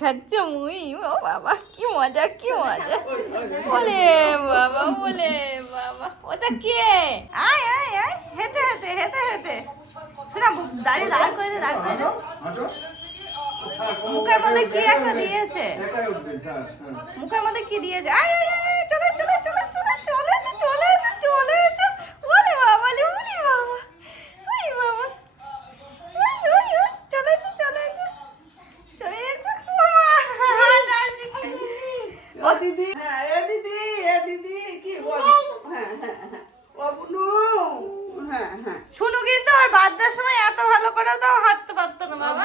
খাচ্ছে মুই। ও বাবা কি মজা কি মজা। বলে বাবা বলে বাবা। ওটা কে? আয় আয় আয় হেতে হেতে হেতে হেতে শোনা দাঁড়িয়ে দাঁড় করে দে দাঁড় করে দে। মুখের মধ্যে কি একটা দিয়েছে? মুখের মধ্যে কি দিয়েছে? আয় আয় দিদি? হ্যাঁ এ দিদি এ দিদি কি বল হ্যাঁ হ্যাঁ হ্যাঁ। হ্যাঁ হ্যাঁ। শুনু কিন্তু আর বাদটার সময় এত ভালো করে তো হাঁটতে পারতো না বাবা।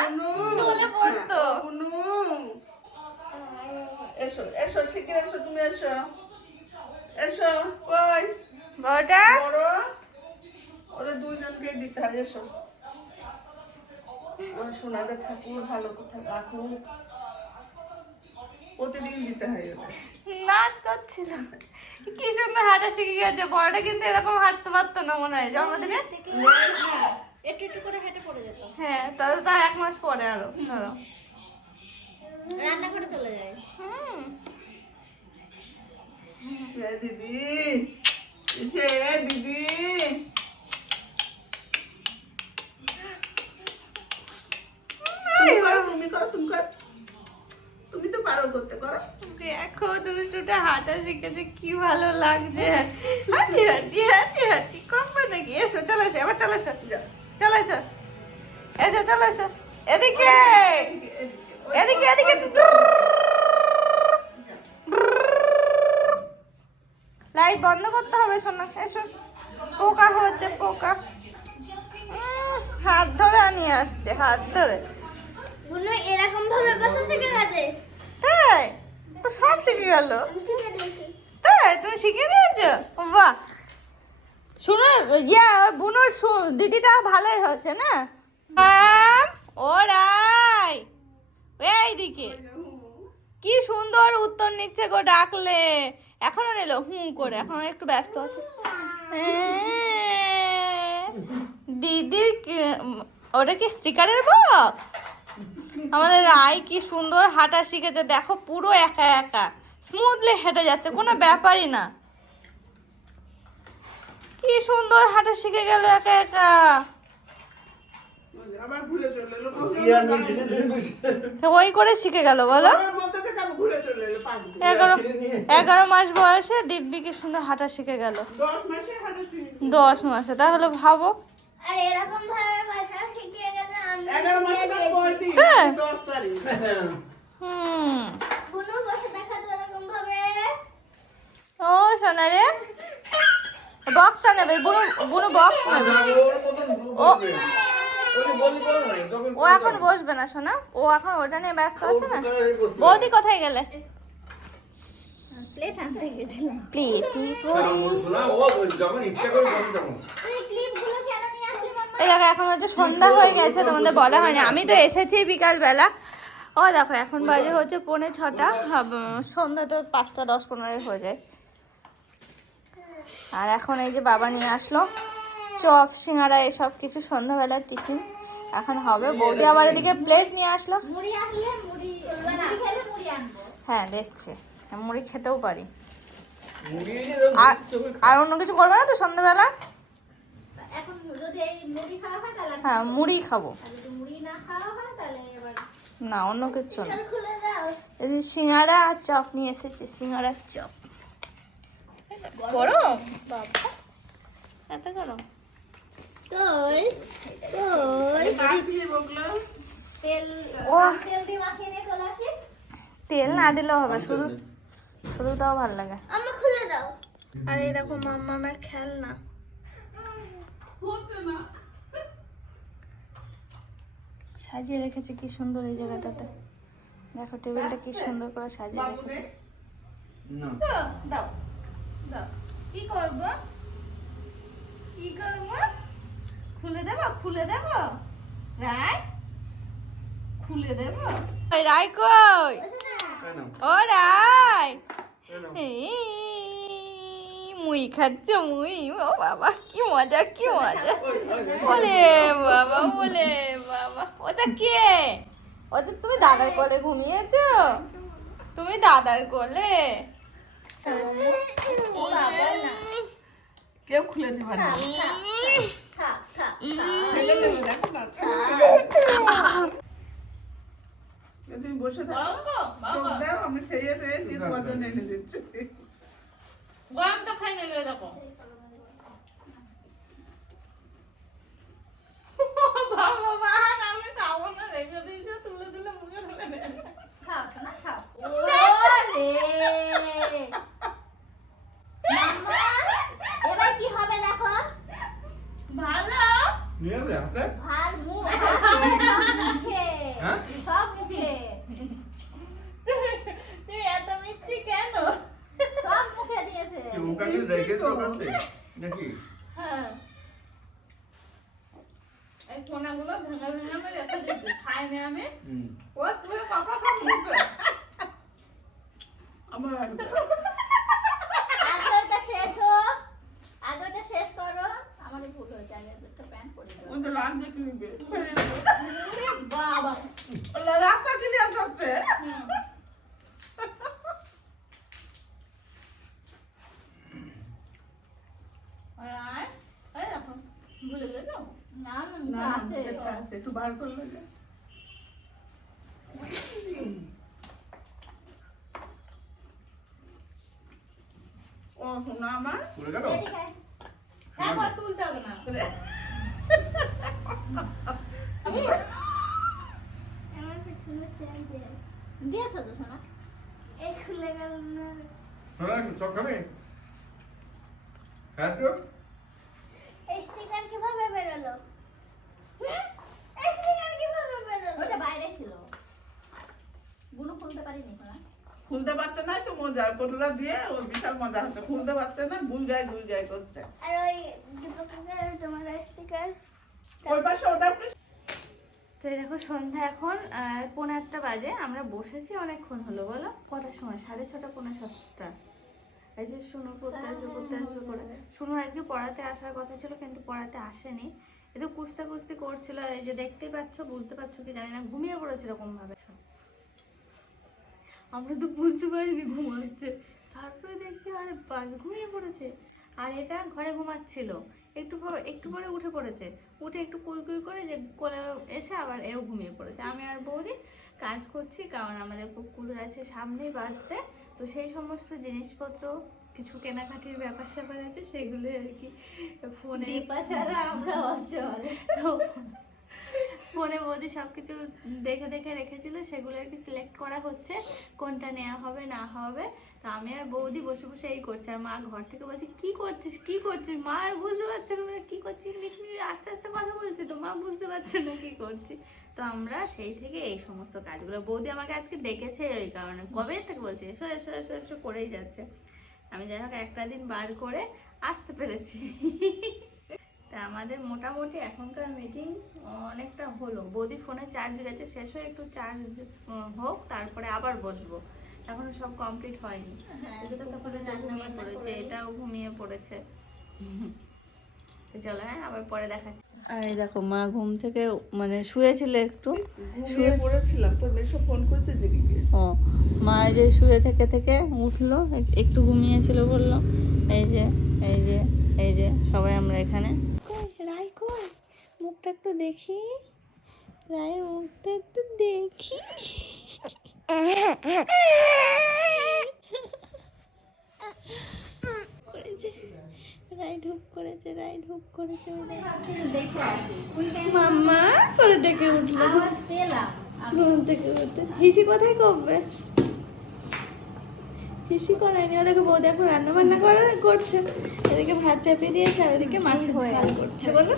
পড়তো হ্যাঁ, ও বুনু। এসো এসো শিখে এসো তুমি এসো। এসো কই বড়টা? বড়। ওদের দুইজনকে দিতে হয় এসো। আমার সোনাদের ঠাকুর ভালো কোথায় রাখুক। প্রতিদিন দিতে হয় ওদের। নাচ করছিল কি সুন্দর হাঁটা শিখে গেছে বড়টা কিন্তু এরকম হাঁটতে পারতো না মনে হয় জন্মদিনে? একটু একটু করে হেঁটে পড়ে যেত। হ্যাঁ তাহলে তার এক মাস পরে আরও ধরো। রান্নাঘরে চলে যায়। হুম। দিদি দিদি। তুমি করো তুমি করো। তুমি তো পারো করতে করো। দেখো দুষ্টুটা হাঁটা শিখেছে কি ভালো লাগছে। হাঁটি হাঁটি হাঁটি হাঁটি কমবে নাকি এসো চলে এসো এবার চলে এসো চলে এসো। এসো চলে এসো। এদিকে এদিকে, এদিকে, লাইট বন্ধ করতে হবে শোনা এসো। পোকা হচ্ছে পোকা। হাত ধরে নিয়ে আসছে হাত ধরে। বুনু এরকম ভাবে বসে থেকে গেছে। তাই? তো সব শিখে গেল। তাই? তুমি শিখে নিয়েছো বাহ। শুনো ইয়া বুনোর দিদিটা ভালোই হচ্ছে না? ওরাই। এইদিকে। কি সুন্দর উত্তর নিচ্ছে গো ডাকলে। এখনও নিল হুম করে এখন একটু ব্যস্ত আছে। হ্যাঁ। দিদির ওটা কি স্টিকারের বক্স আমাদের রাই কি সুন্দর হাঁটা শিখেছে। দেখো পুরো একা একা। স্মুথলি হেঁটে যাচ্ছে কোনো ব্যাপারই না। কি সুন্দর হাঁটা শিখে গেল একা একা। ওই করে শিখে গেল বলো। এগারো এগারো মাস বয়সে দিব্যি কি সুন্দর হাঁটা শিখে গেল। দশ মাসে দশ মাসে তাহলে ভাবো। আর এরকম ভাবে হ্যাঁ। হুম। বুনু বসে দেখাতো এরকম ভাবে। ও সোনা রে। বক্সটা নেবে বুনু বুনু বক্স নেবে ও। ও এখন বসবে না সোনা। ও এখন ওটা নিয়ে ব্যস্ত আছে না? বৌদি কোথায় গেলে? প্লেট আনতে গেছিলাম। প্লিজ তুই ক্লিপগুলো কেন নিয়ে আসলি মাম্মা এই দেখো এখন হচ্ছে সন্ধ্যা হয়ে গেছে তোমাদের বলা হয়নি। আমি তো এসেছি বিকালবেলা। ও দেখো এখন বাজে হচ্ছে পৌনে ছটা। সন্ধ্যা তো পাঁচটা দশ পনেরো হয়ে যায়। আর এখন এই যে বাবা নিয়ে আসলো চপ সিঙ্গারা এসব কিছু সন্ধ্যাবেলার টিফিন। এখন হবে। বৌদি আবার এদিকে প্লেট নিয়ে আসলো। মুড়ি আনলে মুড়ি মুড়ি খেলে মুড়ি আনব। হ্যাঁ দেখছে। মুড়ি খেতেও পারি। আর আর অন্য কিছু করবে না তো সন্ধ্যাবেলা এখন যদি এই মুড়ি খাওয়া হয় মুড়ি খাব। না অন্য কিছু না। দাও সিঙ্গারা আর চপ নিয়ে এসেছি সিঙ্গারার চপ। গরম? এত গরম? তেল না দিলেও হবে শুধু শুধু তাও ভালো লাগে। আমরা দাও। আর এই দেখো মাম্মামের খেলনা। হচ্ছে না সাজিয়ে রেখেছে কি সুন্দর এই জায়গাটাতে। দেখো টেবিলটা কি সুন্দর করে সাজিয়ে রেখেছে। দাও দাও। কি করব? কি করব? খুলে দেবো খুলে দেবো? রায় খুলে দেবো? রায় কই? ও রায়। এই, মুই খাচ্ছ মুই ও বাবা কি মজা কি মজা বলে বাবা বলে বাবা ওটা কে ওদের তুমি দাদার কোলে ঘুমিয়েছো তুমি দাদার কোলে বাবা কেউ খুলে দিবে না তুমি বসে থাকো দাও আমি খেয়ে দিয়ে তোমার জন্য এনে দিচ্ছি খাই ভগবান আমি খাব না রেখে দিয়েছ তুলে দিলে মুখে ঢুকে দেবে খাও না খাও ওরে মাম্মা এবার কি হবে দেখো ভালো নিয়ে আসে হাতে ভাত মুখ সব মুখে হ্যাঁ? সব মুখে তুই এত মিষ্টি কেন সব মুখে দিয়েছে কি ওখানে রেখেছো কাছে নাকি হ্যাঁ এই কোনাগুলো ভেঙে ভেঙে আমি রেখে দিয়েছি খাইনি আমি হুম ও তুই কাকা খা মুখে আমার আগে ওটা শেষ হোক আগে ওটা শেষ করো আমারই ভুল হয়েছে আগে একটা প্যান্ট পরে দাও তো লাল দেখে নিবে। বাবা। রাস্তা ক্লিয়ার করছে আর এই দেখো ভুলে গেছো না না না আছে। আছে একটু বার করলে যে। ও শোনা আমার পড়ে গেল এদিকে আয়। একবার তুলতে হবে না আমার পিছনে চেন দিয়ে দিয়েছ তো সোনা এই খুলে গেল না শোনা চক খাবে এই স্টিকার কীভাবে বেরোলো এই স্টিকার কীভাবে বেরোলো ওটা বাইরে ছিলগুলো খুলতে পারিনি সোনা খুলতে পারছে না তো মজা কটুরা দিয়ে ও বিশাল মজা হচ্ছে খুলতে পারছে না গুল যায় গুল যায় করছে। আর ওই তোমার স্টিকার ওই পাশে ওটা তো দেখো সন্ধ্যা এখন আহ, পৌনে একটা বাজে। আমরা বসেছি অনেকক্ষণ হলো বলো? কটার সময়? সাড়ে ছটা পৌনে সাতটা। এই যে শুনো পড়তে আসবে পড়তে আসবে করে। শুনো আজকে পড়াতে আসার কথা ছিল কিন্তু পড়াতে আসেনি। একটু কুস্তে কুস্তি করছিল এই যে দেখতেই পাচ্ছ বুঝতে পারছ কি জানি না ঘুমিয়ে পড়েছে এরকম ভাবে আমরা তো বুঝতে পারিনি ঘুমাচ্ছে। তারপরে দেখছি আরে বাস ঘুমিয়ে পড়েছে। আর এটা ঘরে ঘুমাচ্ছিল। একটু পর- একটু পরে উঠে পড়েছে। উঠে একটু কুই কুই করে যে কোলে এসে আবার এও ঘুমিয়ে পড়েছে। আমি আর বৌদি কাজ করছি কারণ আমাদের পুকুর আছে সামনেই বাড়তে তো সেই সমস্ত জিনিসপত্র কিছু কেনাকাটির ব্যাপার স্যাপার আছে সেগুলো আর কি ফোনে ছাড়া আমরা অচল। ফোনে বৌদি সব কিছু দেখে দেখে রেখেছিল, সেগুলো আর কি সিলেক্ট করা হচ্ছে, কোনটা নেওয়া হবে, না হবে। তো আমি আর বৌদি বসে বসে এই করছে, আর মা ঘর থেকে বলছে, কি করছিস? কি করছিস? মা আর বুঝতে পারছে না, কি করছিস? আস্তে আস্তে কথা বলছে তো, মা বুঝতে পারছে না কি করছি। তো আমরা সেই থেকে এই সমস্ত কাজগুলো, বৌদি আমাকে আজকে ডেকেছে ওই কারণে। কবে থেকে বলছে? এসো এসো এসো এসো করেই যাচ্ছে। আমি যাই হোক একটা দিন বার করে আসতে পেরেছি। আমাদের মোটামুটি এখনকার মিটিং অনেকটা হলো। বৌদি ফোনে চার্জ গেছে শেষ হয়ে একটু চার্জ হোক তারপরে আবার বসবো। এখনও সব কমপ্লিট হয়নি। এটা ঘুমিয়ে পড়েছে এটাও ঘুমিয়ে পড়েছে। তো চলো হ্যাঁ আবার পরে দেখাচ্ছি। আর এই দেখো মা ঘুম থেকে মানে শুয়েছিল একটু। ঘুমিয়ে পড়েছিলাম তোর মেশো ফোন করেছে জেগে গিয়েছে? ও মা যে শুয়ে থেকে থেকে উঠল একটু ঘুমিয়েছিল বলল। এই যে এই যে এই যে সবাই আমরা এখানে। মুখটা একটু দেখি। রায়ের মুখটা একটু দেখি। করেছে। ঢুক করেছে রাই ঢুক করেছে মাম্মা, করে উঠল। থেকে উঠতে হিসি কোথায় হিসি বৌদি এখন রান্না বান্না করে, করছে। এদিকে ভাত চাপিয়ে দিয়েছে আর ওদিকে মাছের ঝাল করছে। বলো।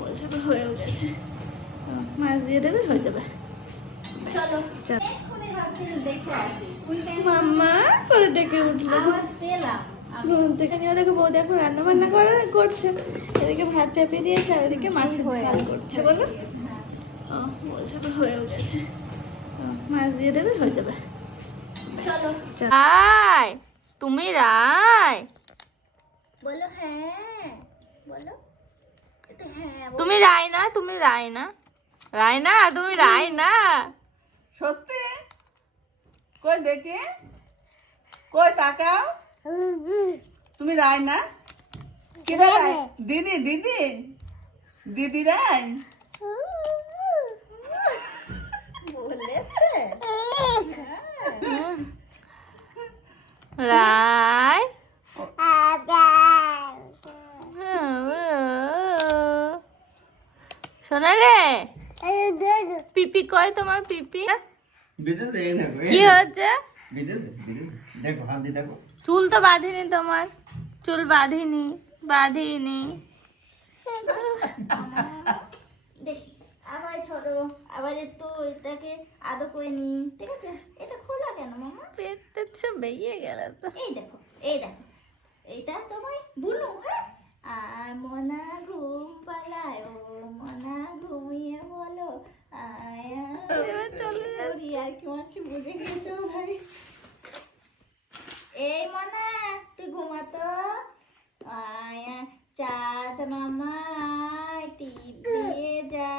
বলছে তো হয়েও গেছে। মাছ দিয়ে দেবে হয়ে যাবে। চলো। মাম্মা করে ডেকে উঠল। দেখো রান্না বান্না করে করছে। এদিকে ভাত চাপিয়ে দিয়েছে আর ঝাল করছে বলো। বলছে তো হয়েও গেছে। মাছ দিয়ে দেবে হয়ে যাবে। চলো। রায় তুমি রায়। বলো হ্যাঁ হ্যাঁ। বলো। তুমি রায় না তুমি রায় না রায়না তুমি রায়না সত্যি? কই দেখি? কই তাকাও। তুমি রায় না কিরা রায় দিদি দিদি। দিদি রায় বলেছে? রায় শোনা রে? পিপি কয় তোমার পিপি? কি হচ্ছে চুল তো বাঁধিনি তোমার। চুল বাঁধিনি বাঁধিনি। দেখি আবার ছড়ো আবার একটু এটাকে আদো করে নি ঠিক আছে? এটা খোলা কেন মামা? পেটটা বেরিয়ে গেল তো। এই দেখো এই দেখো। এইটা তোমার বুনু হ্যাঁ? আর মনা ঘুম পালায় ও মনা ঘুমিয়ে বলো আয়া আর কি মারছি বুঝে গেছো ভাই? এই মনা তুই ঘুমাতো আয়া চাঁদ মামা আয়, টিপ দিয়ে যা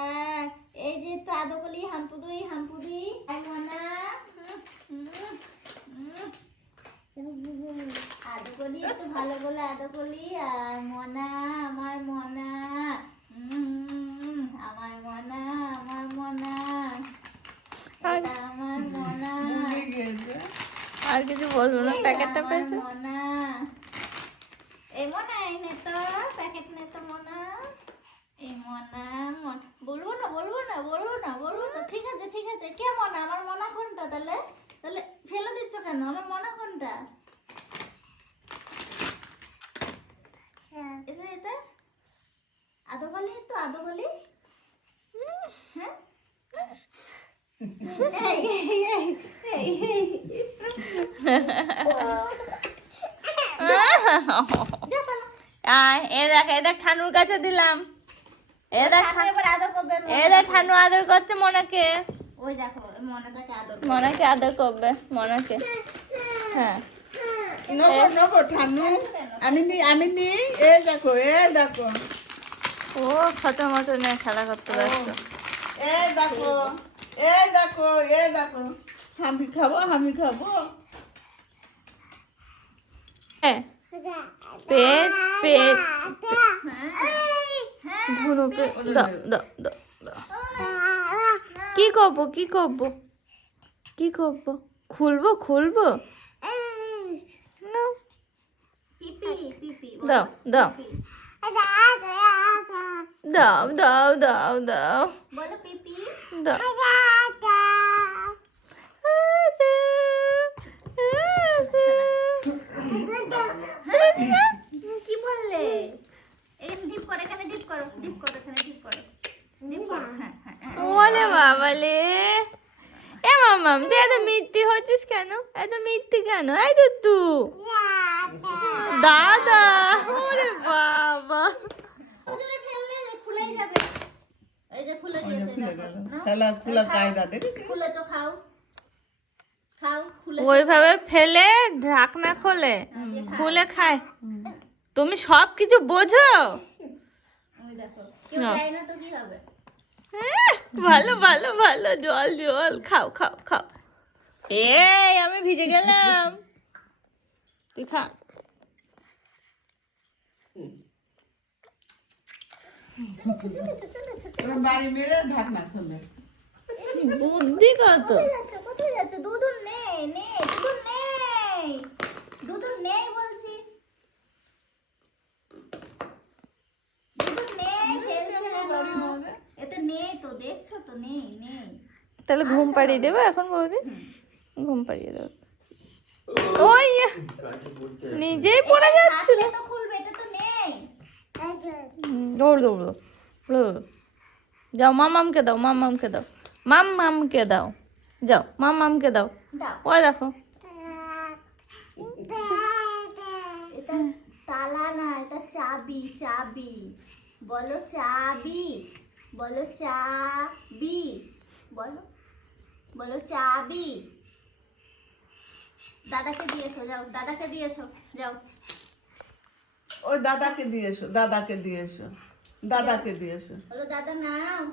এই যে তো আদো বলি হাম্পুদুই হাম্পুদি আয় মনা হুম, হুম, হুম। আদো কলি একটু ভালো বলে আদর কলি আর মনা আমার মনা। উম, আমার মনা আমার মনা। আমার মনা। আর কিছু বলব না? প্যাকেটটা পেয়েছে মনা এই মনা এই নে তো প্যাকেট নে তো মনা এই মনা মন বলব না বলব না বলব না বলব না ঠিক আছে ঠিক আছে কে মনা আমার মনা কোনটা তাহলে তাহলে ফেলে দিচ্ছ কেন আমার মনা কোনটা এটা এটা আদো বলি তো আদো বলি হ্যাঁ এই, এই, এই, এই, এই। যা পালা। আয় এ দেখ ঠানুর কাছে দিলাম। এ দেখ আদর করবে এ দেখ ঠানু আদর করছে মনাকে। ওই দেখো মনাটাকে আদর করবে। মনাকে আদর করবে মনাকে। হ্যাঁ। ঠানু। আমি নি আমি নি এ দেখো এ দেখো। ও ছোট মতো নিয়ে খেলা করতে ব্যস্ত। এ দেখো এ দেখো এ দেখো। আমি খাব আমি খাব। হ্যাঁ। পেট পেট হ্যাঁ ভুনো পেট দাও দাও দাও দাও। কি করব কি করব কি করব খুলবো খুলবো না পিপি পিপি দাও দাও পিপি। দাও দাও দাও দাও বলো পিপি দাও কি বললে এই ডিপ করো এখানে ডিপ করো ডিপ করো এখানে ডিপ করো ডিপ করো হ্যাঁ হ্যাঁ হ্যাঁ ওলে বাবালে এ মামাম তুই এত মিথ্যি হচ্ছিস কেন? এত মিথ্যি কেন? এই তো তু। দাদা ওরে বাবা। এই যে খুলে কায়দা খুলেছো খাও। ওইভাবে ফেলে ঢাকনা খোলে খুলে খায়। তুমি সব কিছু বোঝো? ওই দেখো কেউ নাও। যায় না তো কি হবে? হ্যাঁ, ভালো ভালো ভালো জল জল খাও খাও খাও। এই আমি ভিজে গেলাম। তুই খা। বাড়ি মেরে ঢাকনা খোলে। বুদ্ধি কত? যাচ্ছে দুধুর নেই। বলছি। দুধুর নেই ফেলছে এতে নেই তো দেখছ তো নেই নেই। তাহলে ঘুম পাড়িয়ে দেবো এখন বৌদি? ঘুম পাড়িয়ে দেবো। ওই নিজেই পড়ে যাচ্ছিল তো খুলবে এটা তো নেই। দৌড় দৌড় দৌড়, দৌড়। যাও মামামকে দাও মামামকে দাও। মাম মামকে দাও। যাও মাম মামকে দাও। দাও। ওই দেখো। এটা তালা না এটা চাবি চাবি। বলো চাবি বলো চাবি বলো বলো চাবি। দাদাকে দিয়েছ যাও দাদাকে দিয়েছ যাও। ওই দাদাকে দিয়েছ দাদাকে দিয়েছ দাদাকে দিয়েছ। বলো দাদা নাও।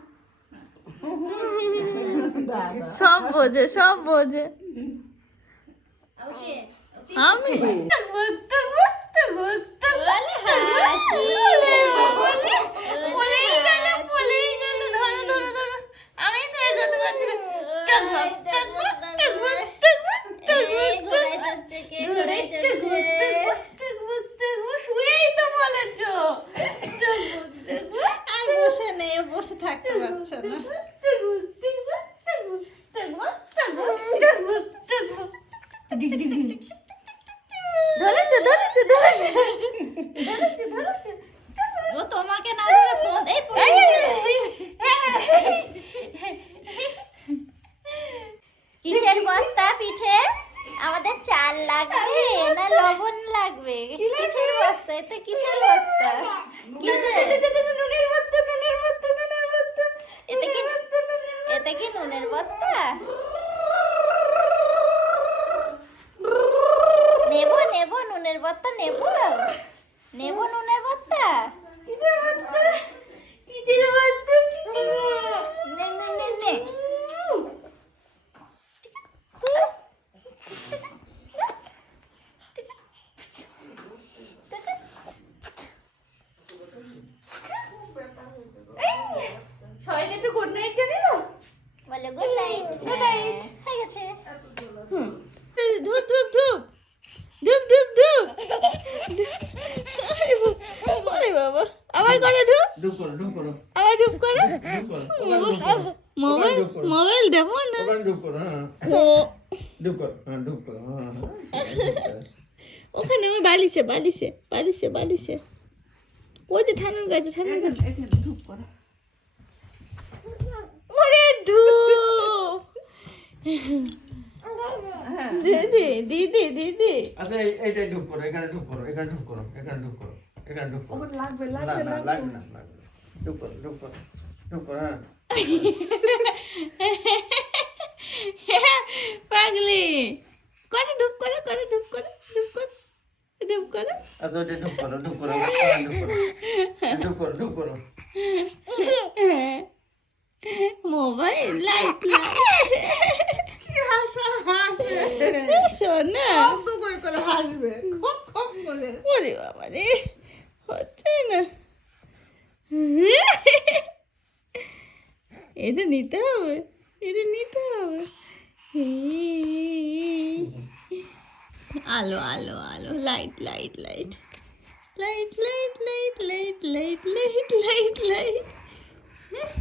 Somebody, somebody. Okay. Mami. Bıktım, bıktım, bıktım. Öyle ha. Teta you. tia ওখানে ওই বালিশে বালিশে বালিশে বালিশে। ওই যে ঠানুর গাছে ঠানুর গাছে। এখানে ওরে ধুপ! হ্যাঁ। দিদি দিদি দিদি। আচ্ছা এইটাই করো এখানে করো এখানে ডুব করো এখানে ডুব করো এখানে ডুব করো। লাগবে লাগবে না লাগবে। লাগবে না লাগবে না। করো ডুব করো ডুব করো পাগলি। করে ধুপ করে করে ধুপ করে ধুপ করে ধুপ করে। আচ্ছা ওইটা ডুব করো ডুব করো এখানে করো ডুব করো। মোবাইল লাইট করে করে হাসবে। ওরে বাবা রে হচ্ছে না। এটা নিতে হবে এটা নিতে হবে। আলো আলো আলো light light light light light light light light light light light